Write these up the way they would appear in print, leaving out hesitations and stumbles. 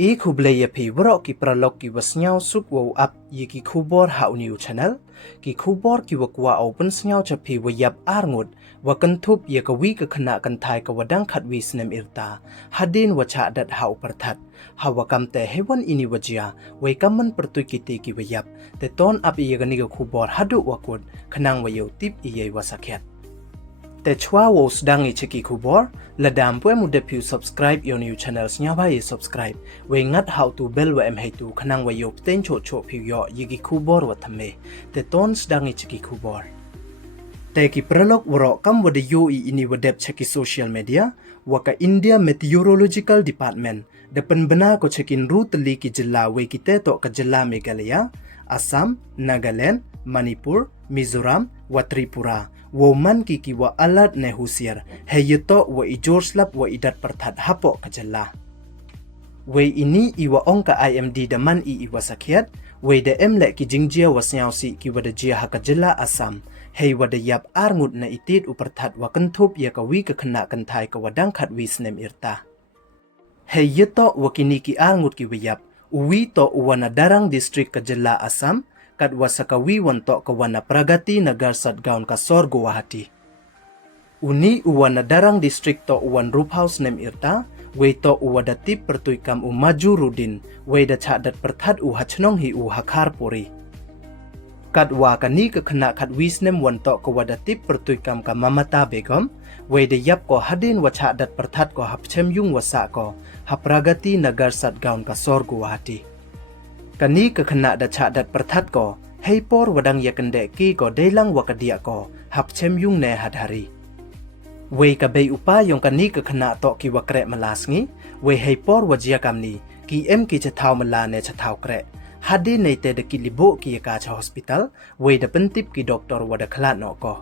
E kublaya pi warok ki pralok ki wasnyao suk wow up ye ki kubor hau new channel ki kubor ki wakwa open snyao chapi wayap arngut wakantup ye ka wi ka khana kan thai ka wadang khat wi snem irta hadin wacha dat hau perthat hawakam te hewan ini wajia wai kaman pertu kiti ki wayap te ton up ye gani ka kubor hadu wakut khanang wayo tip ye wasakhet te chwa wo sdang i cheki kubor ladam pwe mu de phu subscribe your new channels nya ba ye subscribe we ngat how to bell wa em hai tu khanang wa yo ten cho cho phu yo yigi kubor wa thame te ton sdang i cheki kubor te ki pralok woro kam wa de yo I ini wa dep cheki social media wa ka India Meteorological Department de penbena ko chekin rutli ki jilla we ki te to ka jilla Meghalaya Assam Nagaland Manipur Mizoram wa Tripura woman ki wa alert ne husiar heyeto wa ijor slap wa idat perthat hapo kajalla we ini iwa ongka IMD daman iwa sakhiat we de emle ki jingjia wasyao si ki wa de jia hakajalla Assam hei wa de yap arngut na itit uperthat wa kanthop ya ka wi ka khana kan thai ka wadang khat wi snem irta heyeto wa kini ki arngut ki wiyap uwi to uwana darang district kajalla Assam kat wasakawi wanto kawana pragati nagar Satgaon Kasor Guwahati. Uni uwana darang district to uwan roof house nem irta, we to uwada tip pertuikam umaju rudin, we da chadat perthat hachnong hi hakhar puri. Kat wakani ke kena kat wisnem wanto kawada tip pertuikam ka Mamata Begum, we da yap ko hadin wa chadat perthat ko hapchem yung wasa ko, hapragati nagar Satgaon Kasor Guwahati. Kani ke kena da chadat perthat ko hei por wadang ya kende ki ko delang wakadia ko hapchem yung ne hadhari we ka bei upa yung kani ke kena to ki wakre malasngi we hei por wajia kamni ki em ki chathau mala ne chathau kre hadi nei te de ki libo ki ka cha hospital we da pentip ki doctor wada khla no ko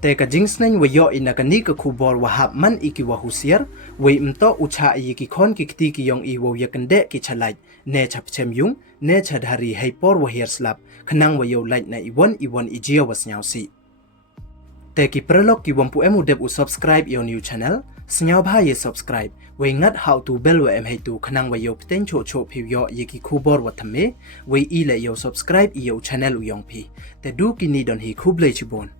te ka jingsneng we yo ina kani ka khubor wa hap man iki wa husier we mto ucha yi ki khon ki kti ki yong I wo ya kende ki chalai ne chapchem yung ne chadhari hei por wa hier slap khnang wa yo light na iwon ijia wasnyao si te ki pralok ki wampu emu dep u subscribe your new channel snyao bha ye subscribe we ngat how to bell wa em hei tu khnang wa yo pten cho cho phi yo ye ki khubor wa thame we I le yo subscribe yo channel u yong phi te du ki ni don hi khuble chibon